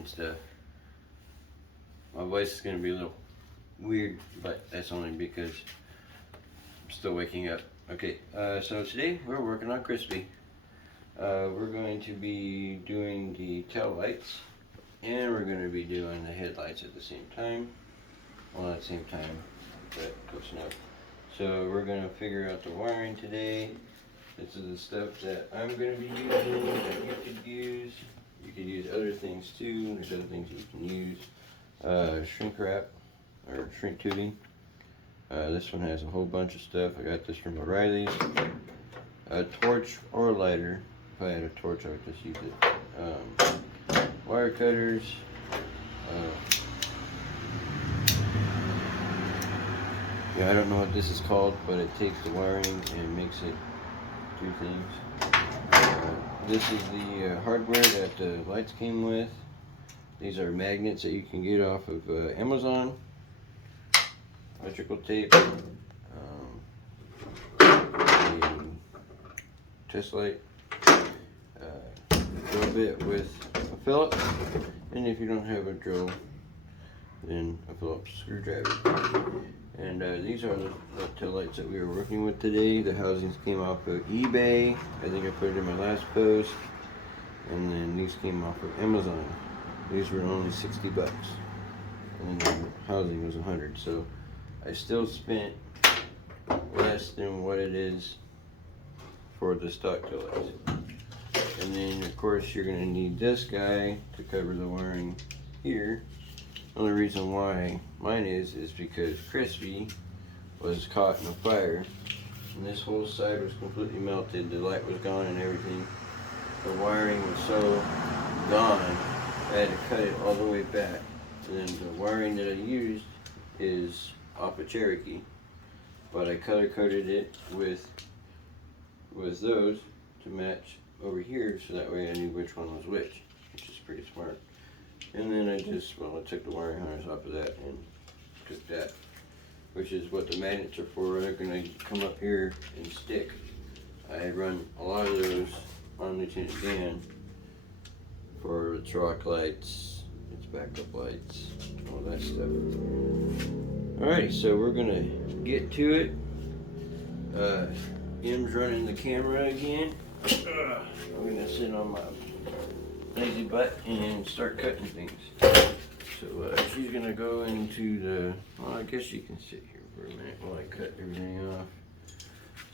and stuff. My voice is going to be a little weird, but that's only because I'm still waking up. Okay, so today we're working on Crispy. We're going to be doing the tail lights, and we're going to be doing the headlights at the same time. Well, not at the same time, but close enough. So we're going to figure out the wiring today. This is the stuff that I'm going to be using, that you could use. You could use other things too. There's other things you can use. Shrink wrap, or shrink tubing. This one has a whole bunch of stuff. I got this from O'Reilly's. A torch or a lighter. If I had a torch, I would just use it. Wire cutters. Yeah, I don't know what this is called, but it takes the wiring and makes it do things. This is the hardware that the lights came with. These are magnets that you can get off of Amazon. Electrical tape. A test light. Drill bit with a Phillips. And if you don't have a drill, then a Phillips screwdriver. And these are the tail lights that we were working with today. The housings came off of eBay. I think I put it in my last post. And then these came off of Amazon. These were only 60 bucks. And then the housing was 100. So I still spent less than what it is for the stock tail lights. And then of course you're going to need this guy to cover the wiring here. The only reason why mine is because Crispy was caught in a fire, and this whole side was completely melted. The light was gone and everything. The wiring was so gone, I had to cut it all the way back. And then the wiring that I used is off a Cherokee, but I color coded it with those to match over here, so that way I knew which one was which is pretty smart. And then I took the wiring harness off of that and took that, which is what the magnets are for. They're going to come up here and stick. I run a lot of those on Lieutenant Dan for its rock lights, its backup lights, all that stuff. Alrighty, so we're going to get to it. M's running the camera again. I'm going to sit on my lazy butt and start cutting things. So she's gonna go into the, well, I guess you can sit here for a minute while I cut everything off.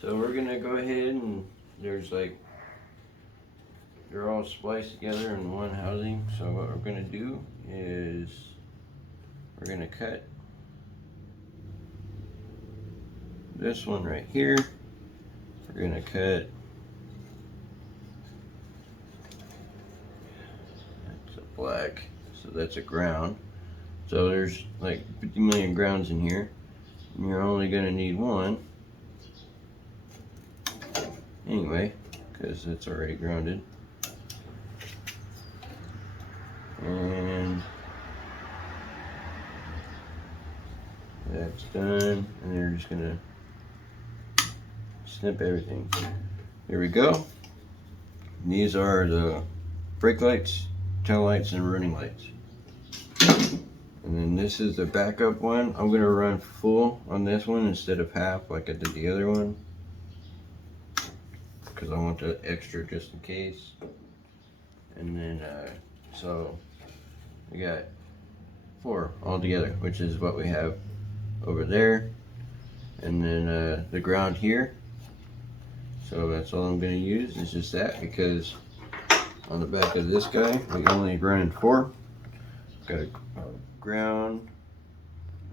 So we're gonna go ahead and they're all spliced together in one housing. So what we're gonna do is we're gonna cut this one right here. We're gonna cut black, so that's a ground. So there's like 50 million grounds in here, and you're only going to need one anyway, because it's already grounded. And that's done, and they're just going to snip everything. There we go. And these are the brake lights, tail lights, and running lights. And then this is the backup one. I'm going to run full on this one instead of half like I did the other one, because I want the extra just in case. And then so we got 4 altogether, which is what we have over there. And then the ground here. So that's all I'm going to use is just that, because on the back of this guy, we only running 4. Got a ground,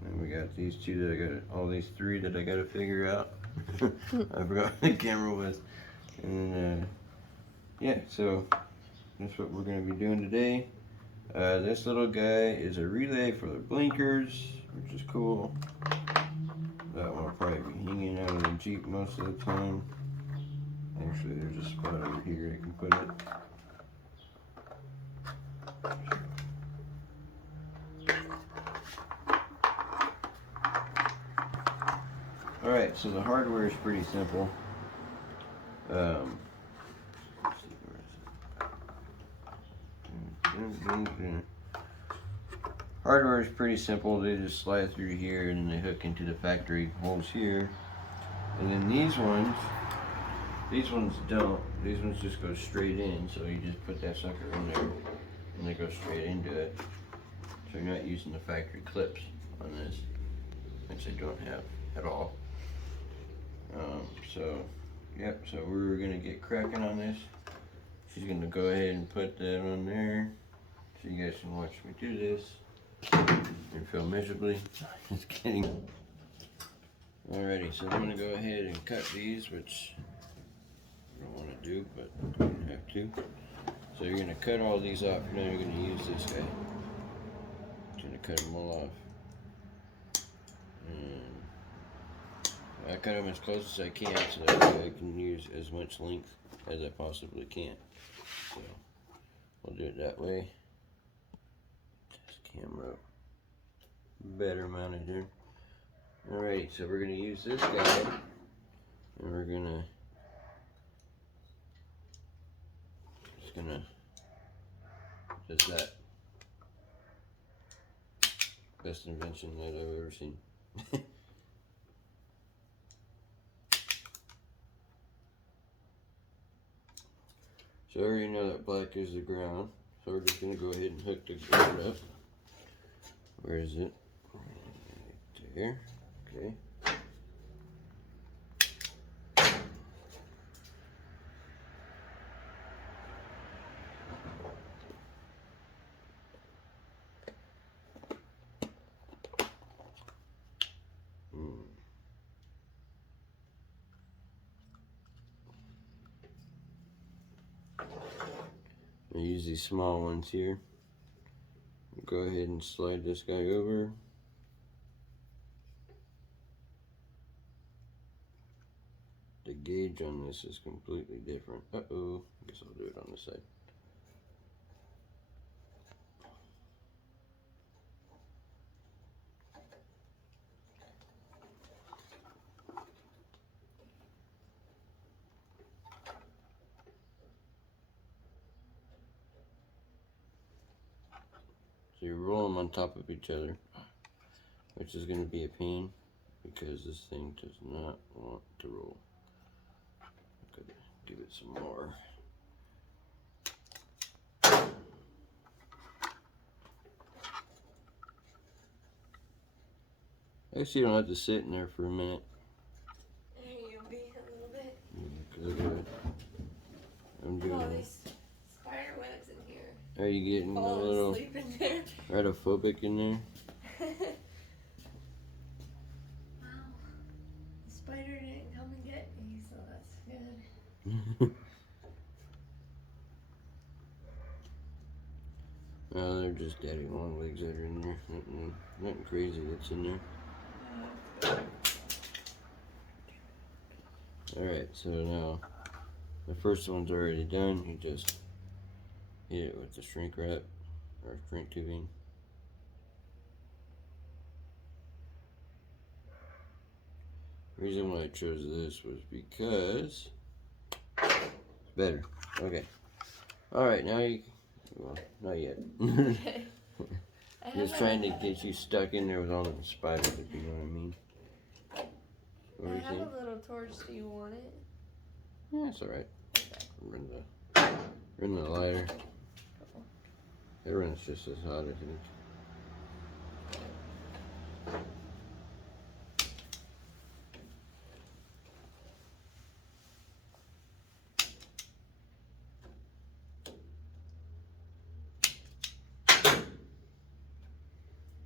and we got these 2 that I got, all these 3 that I got to figure out. I forgot what the camera was. And yeah, so that's what we're going to be doing today. This little guy is a relay for the blinkers, which is cool. That one will probably be hanging out of the Jeep most of the time. Actually, there's a spot over here I can put it. Alright, so the hardware is pretty simple. Let's see, where is it? Hardware is pretty simple. They just slide through here and they hook into the factory holes here. And then these ones don't. These ones just go straight in. So you just put that sucker in there and they go straight into it. So you're not using the factory clips on this, which they don't have at all. So we're gonna get cracking on this. She's gonna go ahead and put that on there so you guys can watch me do this and fail miserably. Just kidding. Alrighty, so I'm gonna go ahead and cut these, which I don't want to do, but I have to. So you're gonna cut all these off. You're not even gonna use this guy. Just gonna cut them all off. And I cut them as close as I can so that way I can use as much length as I possibly can. So we'll do it that way. This camera better mounted here. Alright, so we're gonna use this guy and we're gonna just that. Best invention that I've ever seen. So I already know that black is the ground, so we're just going to go ahead and hook the ground up. Where is it? Right there. Okay. I use these small ones here. Go ahead and slide this guy over. The gauge on this is completely different. Uh-oh. I guess I'll do it on the side. So you roll them on top of each other, which is going to be a pain because this thing does not want to roll. I'm going to give it some more. Actually, you don't have to sit in there for a minute. You'll be a little bit. Look at it. I'm doing all these spider webs in here. Are you getting a little asleep in there? artophobic in there? Wow. The spider didn't come and get me, so that's good. Oh, they're just daddy long legs that are in there. Nothing crazy that's in there. Alright, so now the first one's already done. You just hit it with the shrink wrap or shrink tubing. The reason why I chose this was because it's better. Okay. Alright, now you, well, not yet. Okay. Just trying to get you stuck in there with all the spiders, if you know what I mean. What I were you have saying? a little torch. Do you want it? Yeah, it's alright. Okay. Run the lighter. It runs just as hot, I think.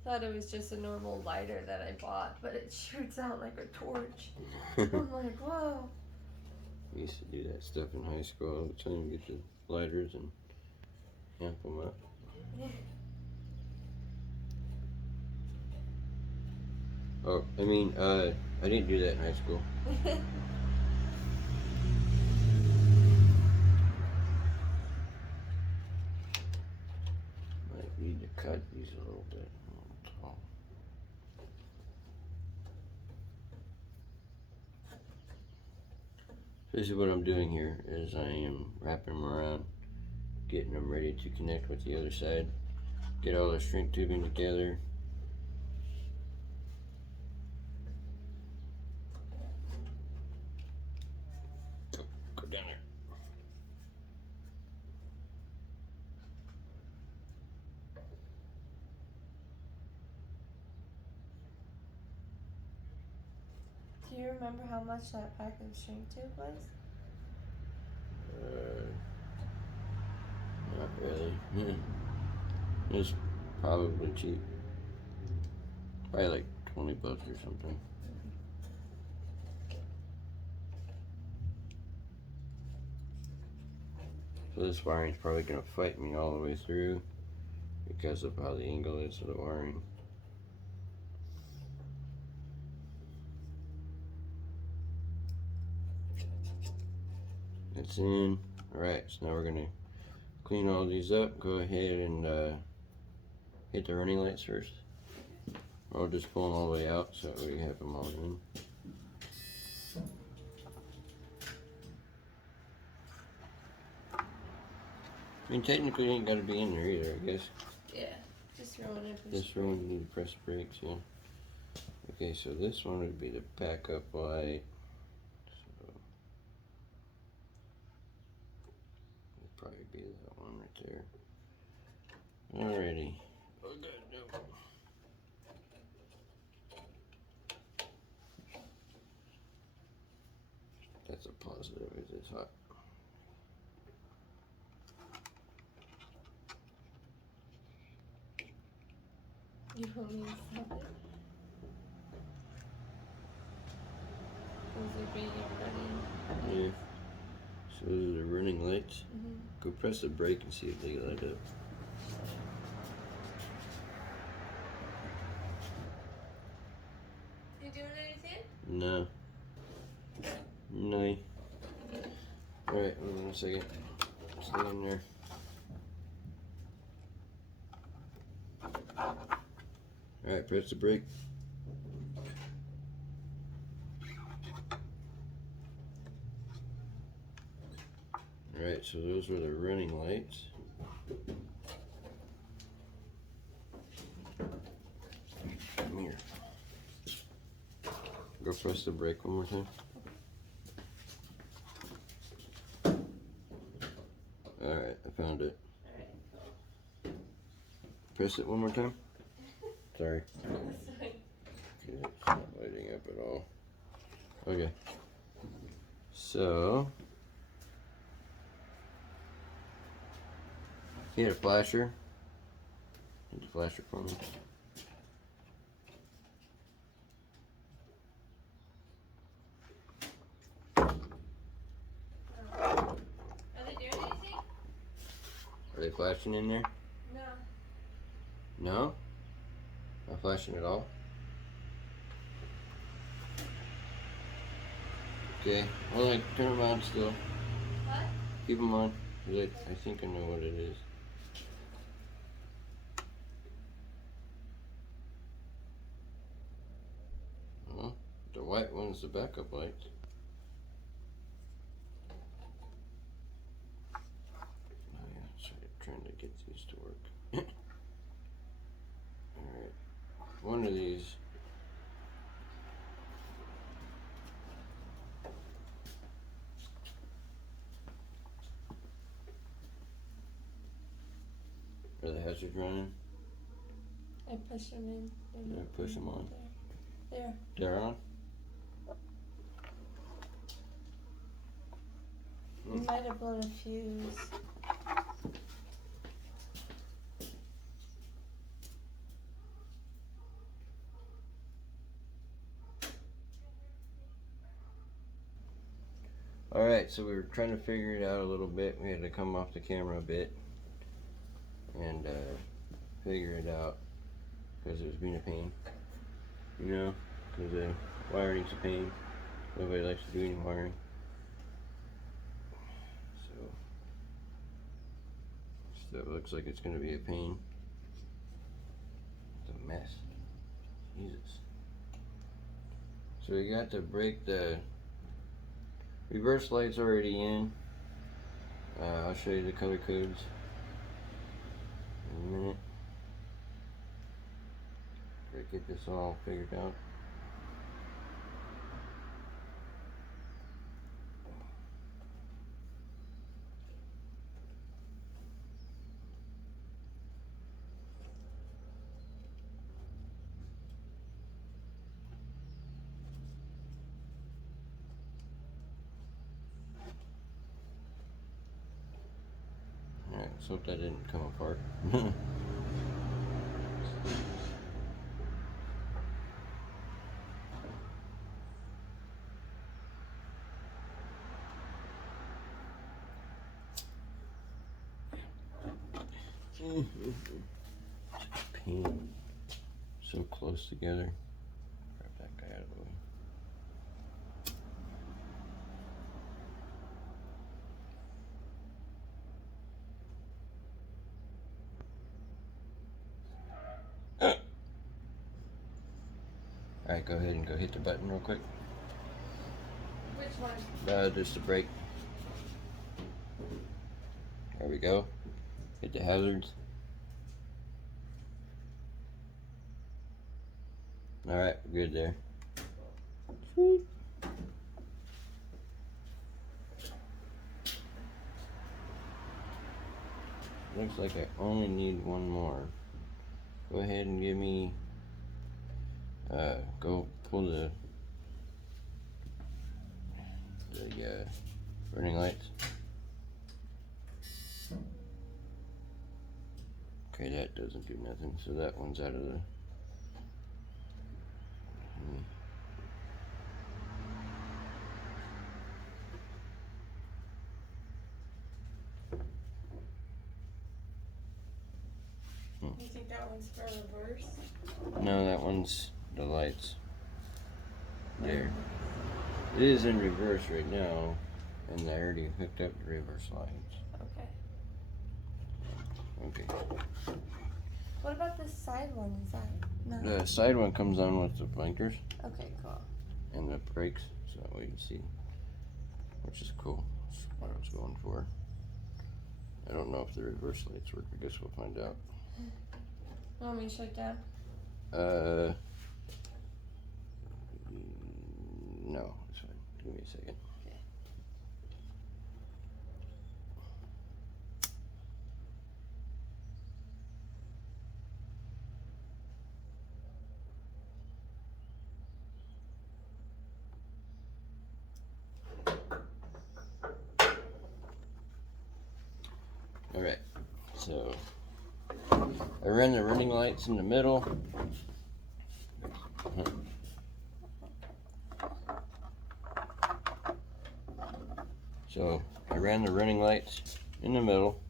Thought it was just a normal lighter that I bought, but it shoots out like a torch. I'm like, whoa. We used to do that stuff in high school all the time. Get the lighters and amp them up. Oh, I mean, I didn't do that in high school. Might need to cut these a little bit. Tall. Basically what I'm doing here is I am wrapping them around, getting them ready to connect with the other side. get all the shrink tubing together. Go down there. Do you remember how much that pack of shrink tube was? Not really. It was probably cheap. Probably like 20 bucks or something. So this wiring's probably gonna fight me all the way through because of how the angle is of the wiring. It's in. Alright, so now we're gonna clean all these up. Go ahead and hit the running lights first. I'll just pull them all the way out so that we have them all in. I mean, technically it ain't gotta be in there either, I guess. Yeah, just throw it in. This one you need to press brakes, yeah. Okay, so this one would be the backup light. So it'd probably be that one right there. Alrighty. Oh god, no. That's a positive, it's hot. You want me to stop it? Those are being running. Yeah. So those are the running lights. Mm-hmm. Go press the brake and see if they light up. You doing anything? No. No. Alright, hold on a second. Stay in there. Alright, press the brake. Alright, so those were the running lights. Come here. Go press the brake one more time. Alright, I found it. Alright. Press it one more time. Sorry. Sorry. Okay, it's not lighting up at all. Okay. So, you had a flasher. Need the flasher for me. Are they doing anything? Are they flashing in there? No. No? Not flashing at all? Okay, well, like, turn them on still. What? Keep them on. 'Cause I think I know what it is. Well, the white one's the backup lights. Oh yeah, so trying to get these to work. Alright, one of these. Are the hazards running? I push them in. Yeah, push them on. There. They're on? You might have blown a fuse. Alright, so we were trying to figure it out a little bit. We had to come off the camera a bit and figure it out because it was being a pain. You know, because the wiring's a pain. Nobody likes to do any wiring. So it looks like it's going to be a pain. It's a mess. Jesus. So we got to break the reverse lights already in. I'll show you the color codes in a minute. to get this all figured out. Alright, let's hope that didn't come apart. Pain. So close together. Grab that guy out of the way. Alright, go ahead and go hit the button real quick. Which one? Just the brake. There we go. Hit the hazards. Alright, good there. Sweet. Looks like I only need one more. Go ahead and give me go pull the running lights. Okay, that doesn't do nothing, so that one's out of the You think that one's for reverse? No, that one's the lights. There. It is in reverse right now, and I already hooked up the reverse lights. Okay. Okay. What about this side one? Is that no? The side one comes on with the blinkers Okay, cool. and the brakes, so that way you see, which is cool. That's what I was going for. I don't know if the reverse lights work. I guess we'll find out. You want me to shut down? No, it's fine. Give me a second. Okay. Alright, so I ran the running lights in the middle. So I ran the running lights in the middle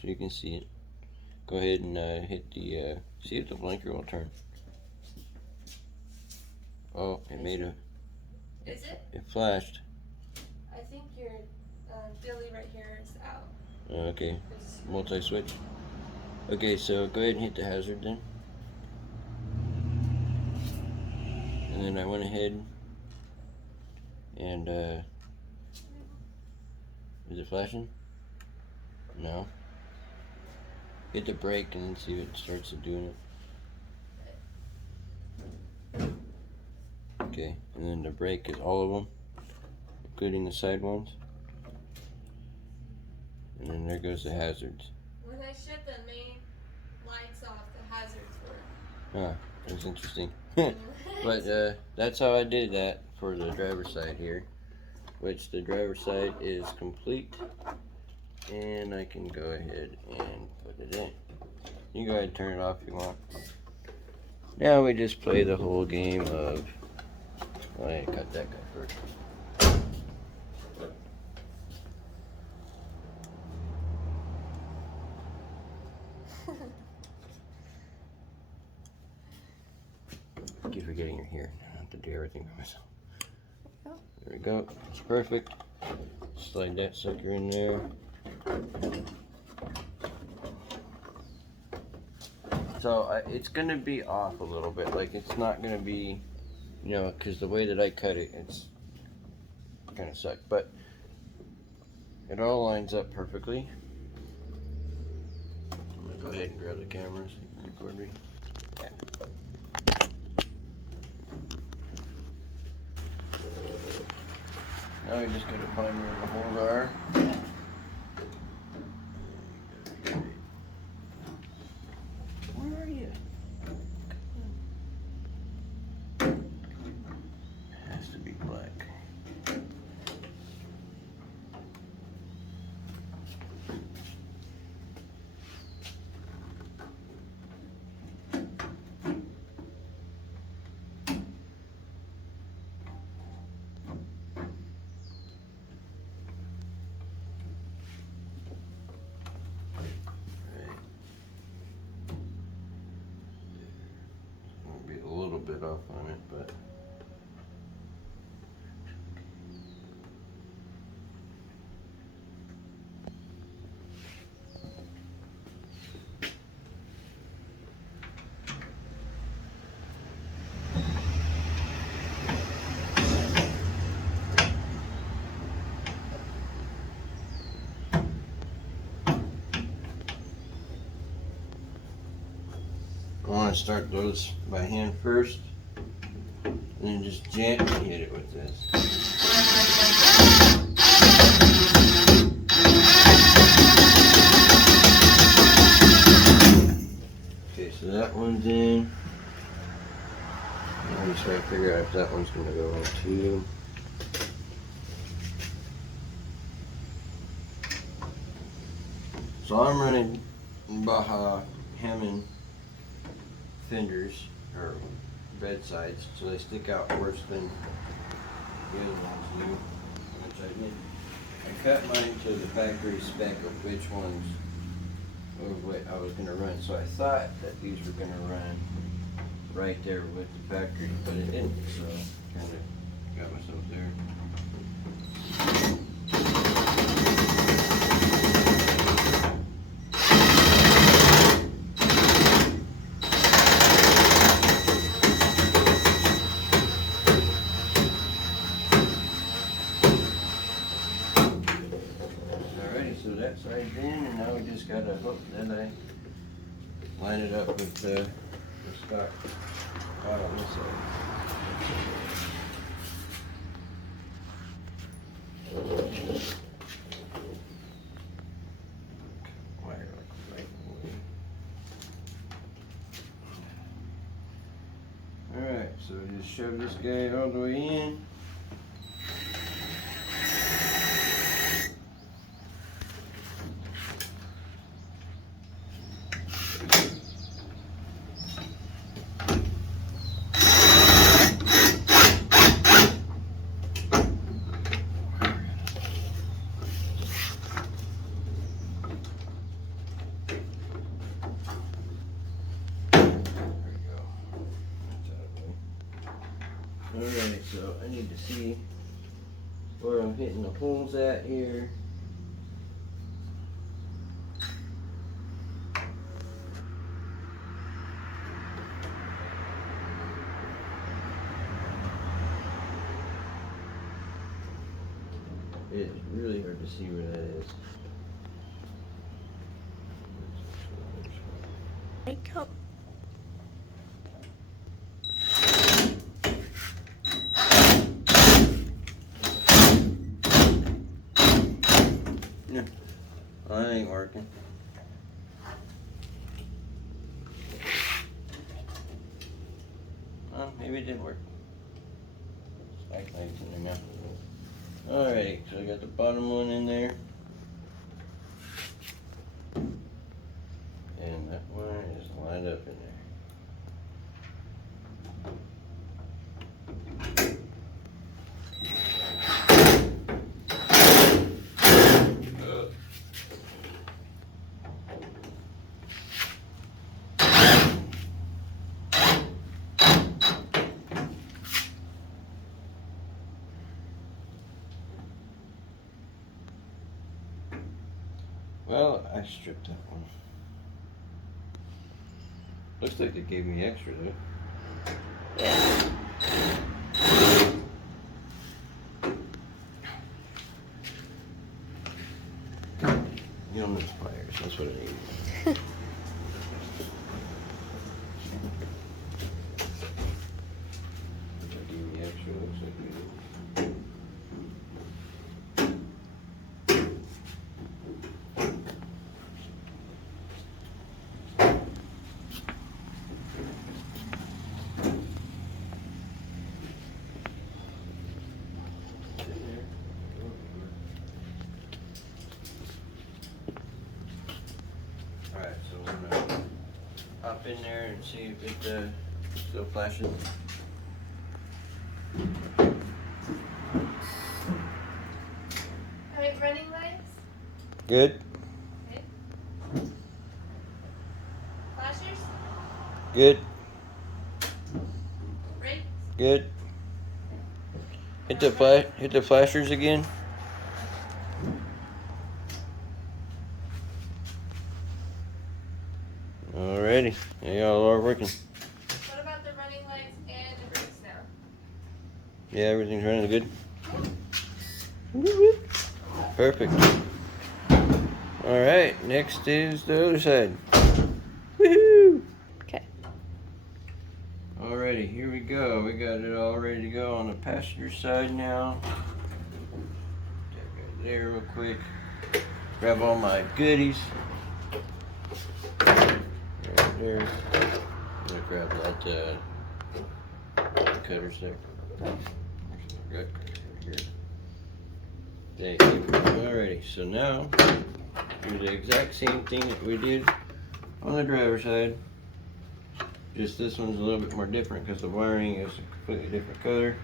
so you can see it. Go ahead and hit the, see if the blinker will turn. Oh, it made a, Is it? it flashed. I think your Billy right here is out. Okay, multi-switch. Okay, so go ahead and hit the hazard then. And then I went ahead and, is it flashing? No. Hit the brake and then see if it starts to doing it. Okay, and then the brake is all of them, including the side ones. And then there goes the hazards. When I shut the main lights off, the hazards work. Huh, that's interesting. But that's how I did that for the driver's side here. Which the driver's side is complete. And I can go ahead and put it in. You can go ahead and turn it off if you want. Now we just play the whole game of... Well, I cut that guy first. I keep forgetting you're here. I have to do everything by myself. There we go. It's perfect. Slide that sucker in there. So it's going to be off a little bit. Like, it's not going to be, you know, because the way that I cut it, it's kind of sucked. But it all lines up perfectly. I'm going to go ahead and grab the camera so you can record me. Yeah. now we just gotta find where the holes are. Where are you? Has to be black. Be a little bit off on it, but I want to start those by hand first, and then just gently hit it with this. Okay, so that one's in. Now I'm just trying to figure out if that one's going to go in too. So I'm running Baja Hammond fenders or bedsides, so they stick out worse than the other ones do, which I did. I cut mine to the factory spec of which ones of what I was going to run, so I thought that these were going to run right there with the factory, but it didn't, so kind of got myself there. So that side's in, and now we just gotta hook, then I line it up with the stock pot on this side. Wire like right away. Alright, so just shove this guy all the way in. Alright, so I need to see where I'm hitting the holes at here. It's really hard to see where that is. Wake up. No, that ain't working. Well, maybe it did work. Spike lights in there now. Alright, so I got the bottom one in there. And that one is lined up in there. Well, I stripped that one. Looks like it gave me extra though. Yeah. You don't miss pliers, that's what I need. Gave me extra, looks like we do. see if it still flashes. Alright, running lights. Good. Okay. Flashers. Good. Brakes. Good. Hit the flashers again. Alrighty, they all are working. What about the running lights and the brakes now? Yeah, everything's running good. Perfect. Alright, next is the other side. Woohoo! Okay. Alrighty, here we go. We got it all ready to go on the passenger side now. That right there real quick. Grab all my goodies. Right there. I'm gonna grab that cutters there. Good. Thank you. Alrighty, so now do the exact same thing that we did on the driver's side. Just this one's a little bit more different because the wiring is a completely different color.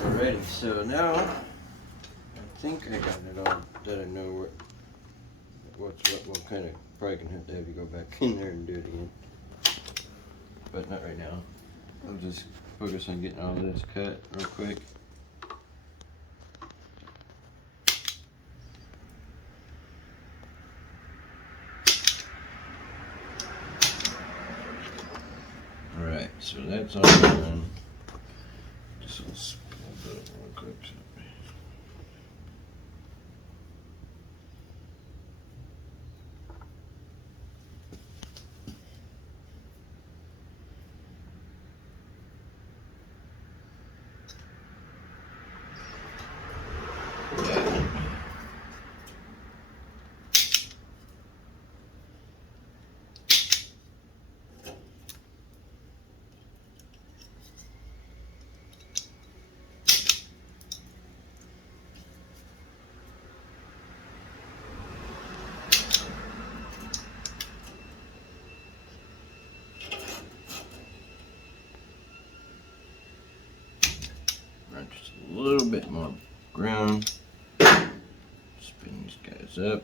Alrighty, so now I think I got it all that I know what's what. We'll kind of probably gonna have to have you go back in there and do it again, but not right now. I'll just focus on getting all this cut real quick. Alright, so that's all done. Just a small bit real quick. Just a little bit more ground. Spin these guys up.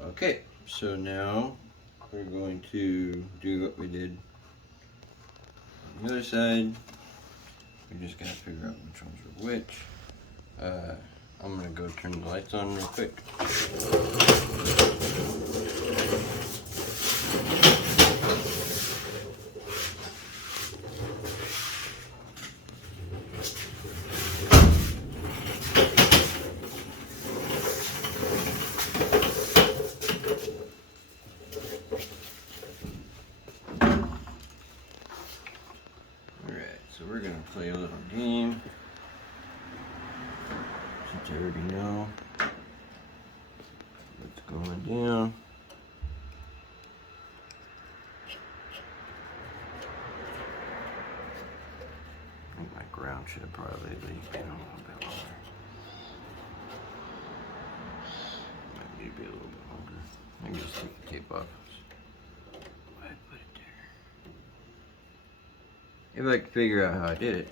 Okay, so now we're going to do what we did on the other side. We just gotta figure out which ones are which. I'm gonna go turn the lights on real quick. So we're gonna play a little game, since I already know what's going down. I think my ground should have probably been a little bit longer. Might need to be a little bit longer. I can just take the tape off. Why I put it there? If I could figure out how I did it.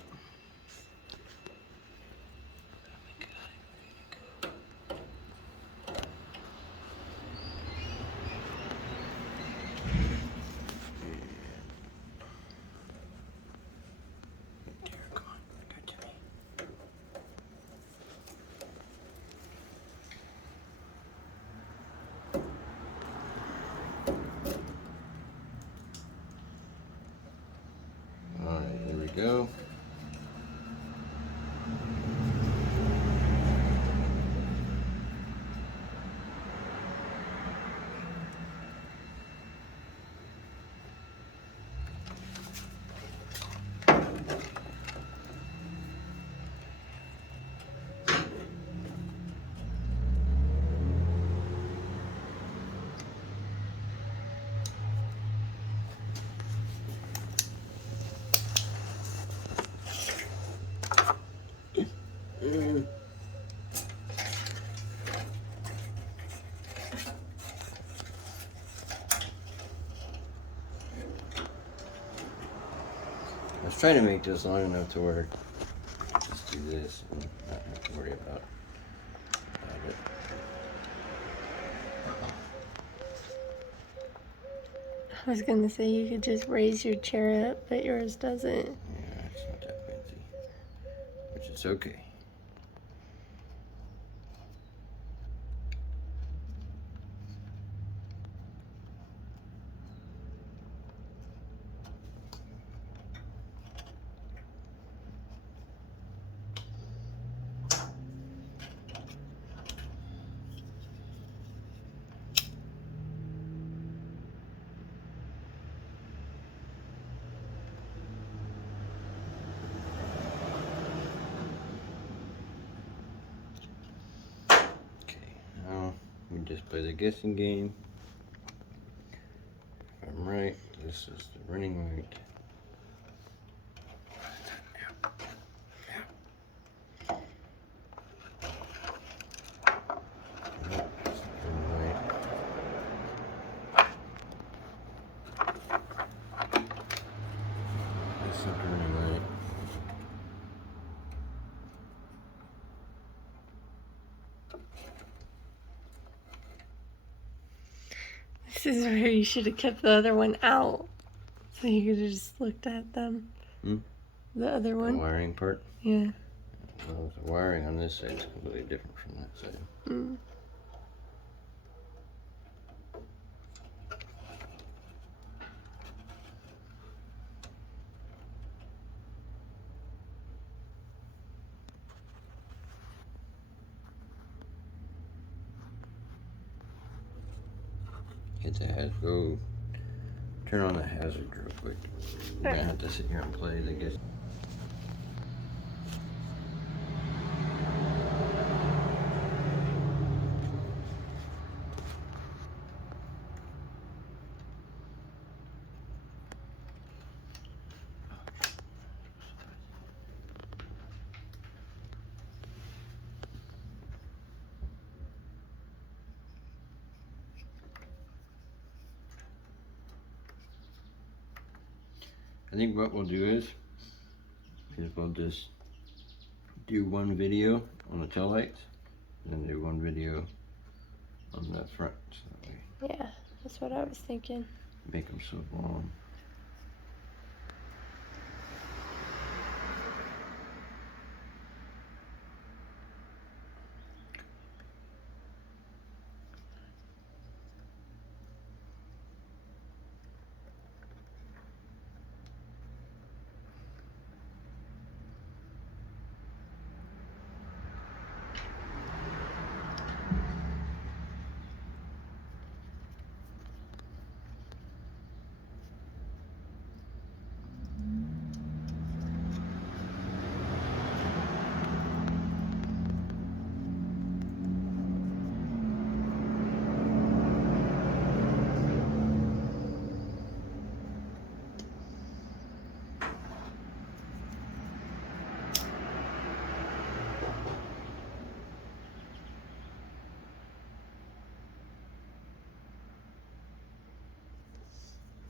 go. I was trying to make this long enough to where just do this and not have to worry about it. I was gonna say you could just raise your chair up, but yours doesn't. Yeah, it's not that fancy, which is okay. Now we just play the guessing game. If I'm right, this is the running right. That's not the running right. This is where you should have kept the other one out. So you could have just looked at them. Hmm? The other The one? wiring part? Yeah. Well, the wiring on this side is completely different from that side. Mm. Hit the hazard. Go turn on the hazard real quick. You're gonna have to sit here and play the guess. I think what we'll do is we'll just do one video on the tail lights and then do one video on the front. So that way Yeah, that's what I was thinking. make them so long.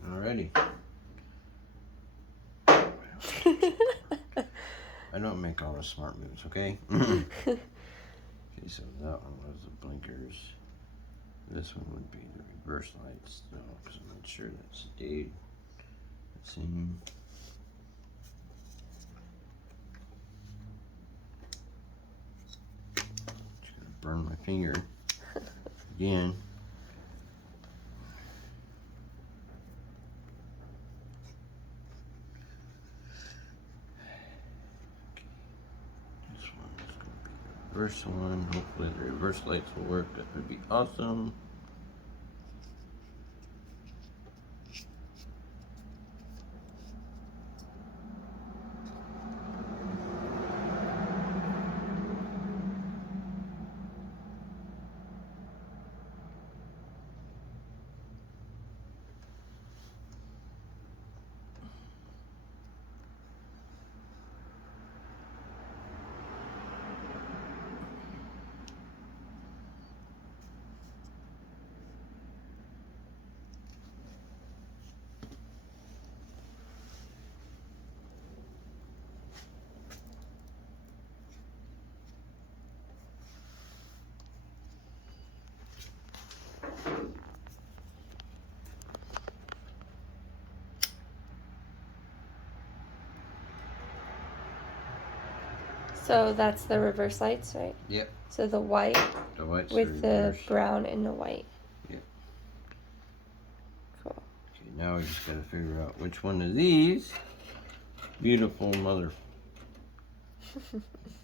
Alrighty. I don't make all the smart moves, okay? Okay, so that one was the blinkers. This one would be the reverse lights, though, because I'm not sure that stayed the same. Just gonna burn my finger again. reverse one. Hopefully the reverse lights will work. That would be awesome. So that's the reverse lights, right? Yep. So the white The white's with the the reverse. brown and the white. Yep. Cool. Okay, now we just gotta figure out which one of these beautiful mother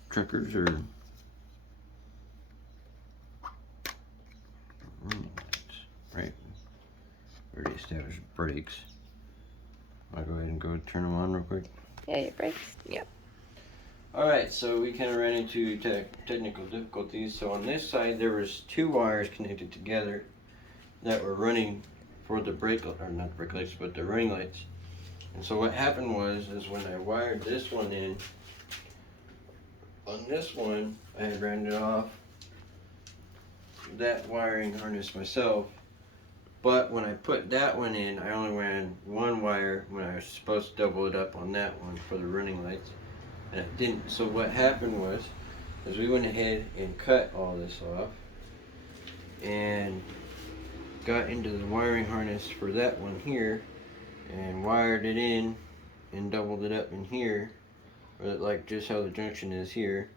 truckers are. Right. Already established brakes. I'll go ahead and go turn them on real quick. Yeah, your brakes. Yep. Alright, so we kind of ran into technical difficulties. So on this side there was two wires connected together that were running for the brake, or not brake lights, but the running lights. And so what happened was, is when I wired this one in, on this one I had rounded off that wiring harness myself, but when I put that one in, I only ran one wire when I was supposed to double it up on that one for the running lights, and it didn't. So what happened was, is we went ahead and cut all this off and got into the wiring harness for that one here and wired it in and doubled it up in here, or like just how the junction is here,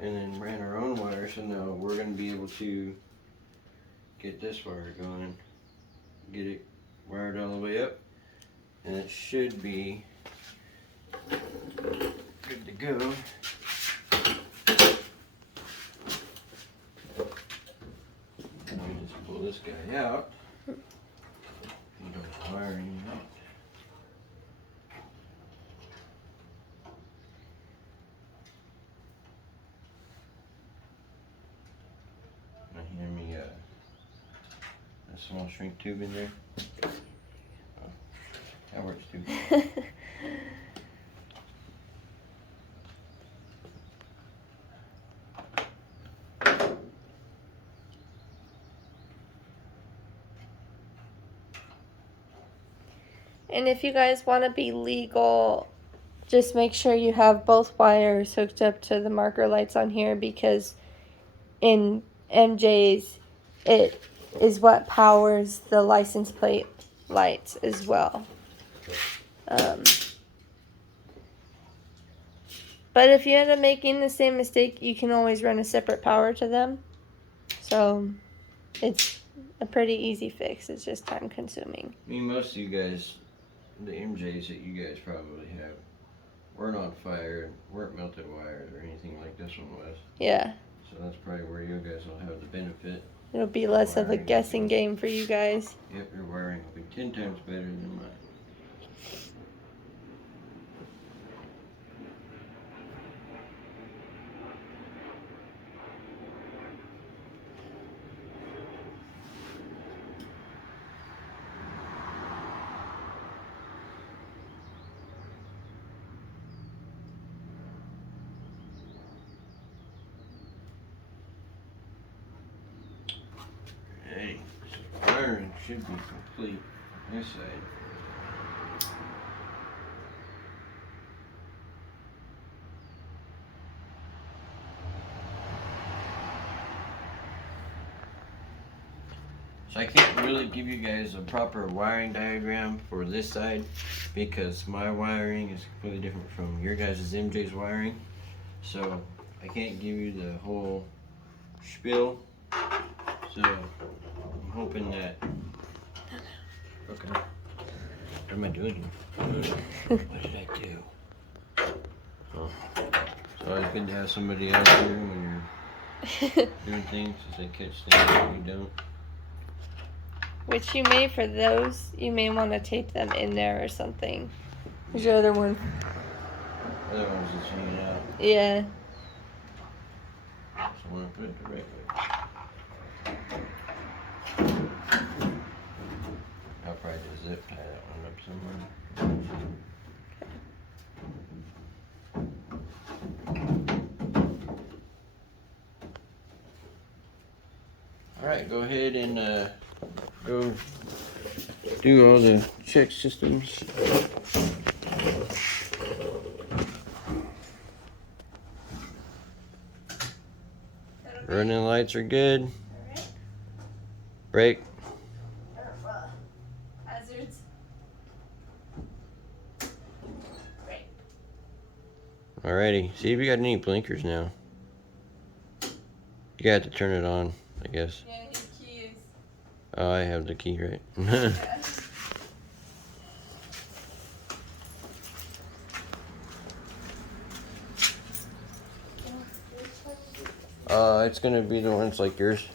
and then ran our own wire. So now we're going to be able to get this wire going, get it wired all the way up, and it should be good to go. Let me just pull this guy out. Wiring out. Now hear me a small shrink tube in there. Oh, that works too. And if you guys want to be legal, just make sure you have both wires hooked up to the marker lights on here, because in MJ's, it is what powers the license plate lights as well. But if you end up making the same mistake, you can always run a separate power to them. So it's a pretty easy fix. It's just time consuming. I mean, most of you guys, the MJs that you guys probably have, weren't on fire, weren't melted wires or anything like this one was. Yeah. So that's probably where you guys will have the benefit. It'll be less of a guessing game for you guys. Yep, your wiring will be 10 times better than mine. Hey, so wiring should be complete on this side. So I can't really give you guys a proper wiring diagram for this side because my wiring is completely different from your guys' MJ's wiring. So I can't give you the whole spiel. So I'm hoping that. Okay. What am I doing here? What did I do? Oh. So it's good to have somebody out here when you're doing things as they catch things that we don't. Which you may, for those, you may want to tape them in there or something. There's your other one. Other one's just hanging out. Yeah. So I'm gonna put it the right way. I'll probably just zip tie that one up somewhere. Alright, go ahead and go do all the check systems. Running lights are good. Alright. Brake. Hazards. Brake. Alrighty. See if you got any blinkers now. You got to turn it on, I guess. Yeah, his keys. Oh, I have the key, right? It's gonna be the ones like yours.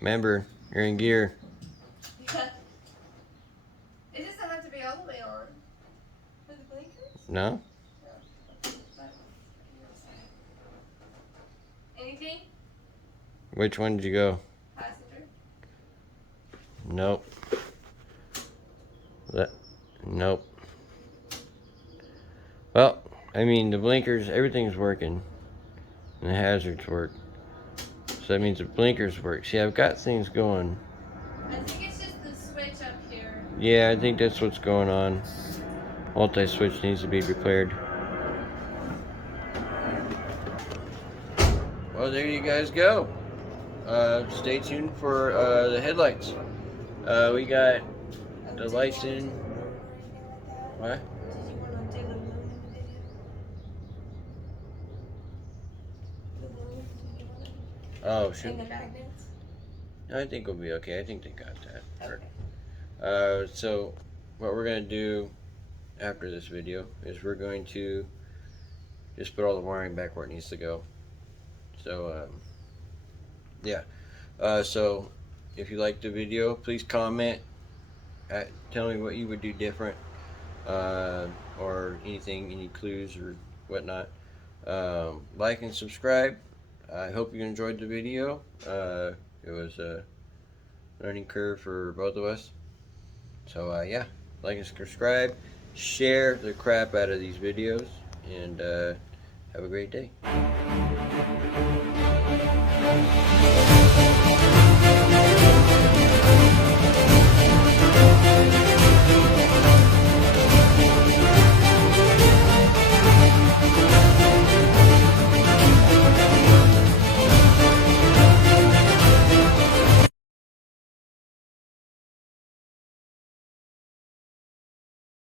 Remember, you're in gear. Yeah. It doesn't have to be all the way on. For the blinkers? No? Anything? Which one did you go? Passenger? Nope. Nope. Well, I mean, the blinkers, everything's working. And the hazards work. So that means the blinkers work. See, I've got things going. I think it's just the switch up here. Yeah, I think that's what's going on. Multi-switch needs to be repaired. Well, there you guys go. Stay tuned for the headlights. We got the lights in. What? Did you want to do the moon in the video? The moon? Did you want to? Oh, shoot. And the magnets? I think we'll be okay. I think they got that. Okay. So what we're going to do after this video is we're going to just put all the wiring back where it needs to go. So, yeah. So if you liked the video, please comment. Tell me what you would do different. Or anything, any clues or whatnot. Like and subscribe. I hope you enjoyed the video. It was a learning curve for both of us. So yeah, like and subscribe, share the crap out of these videos, and have a great day.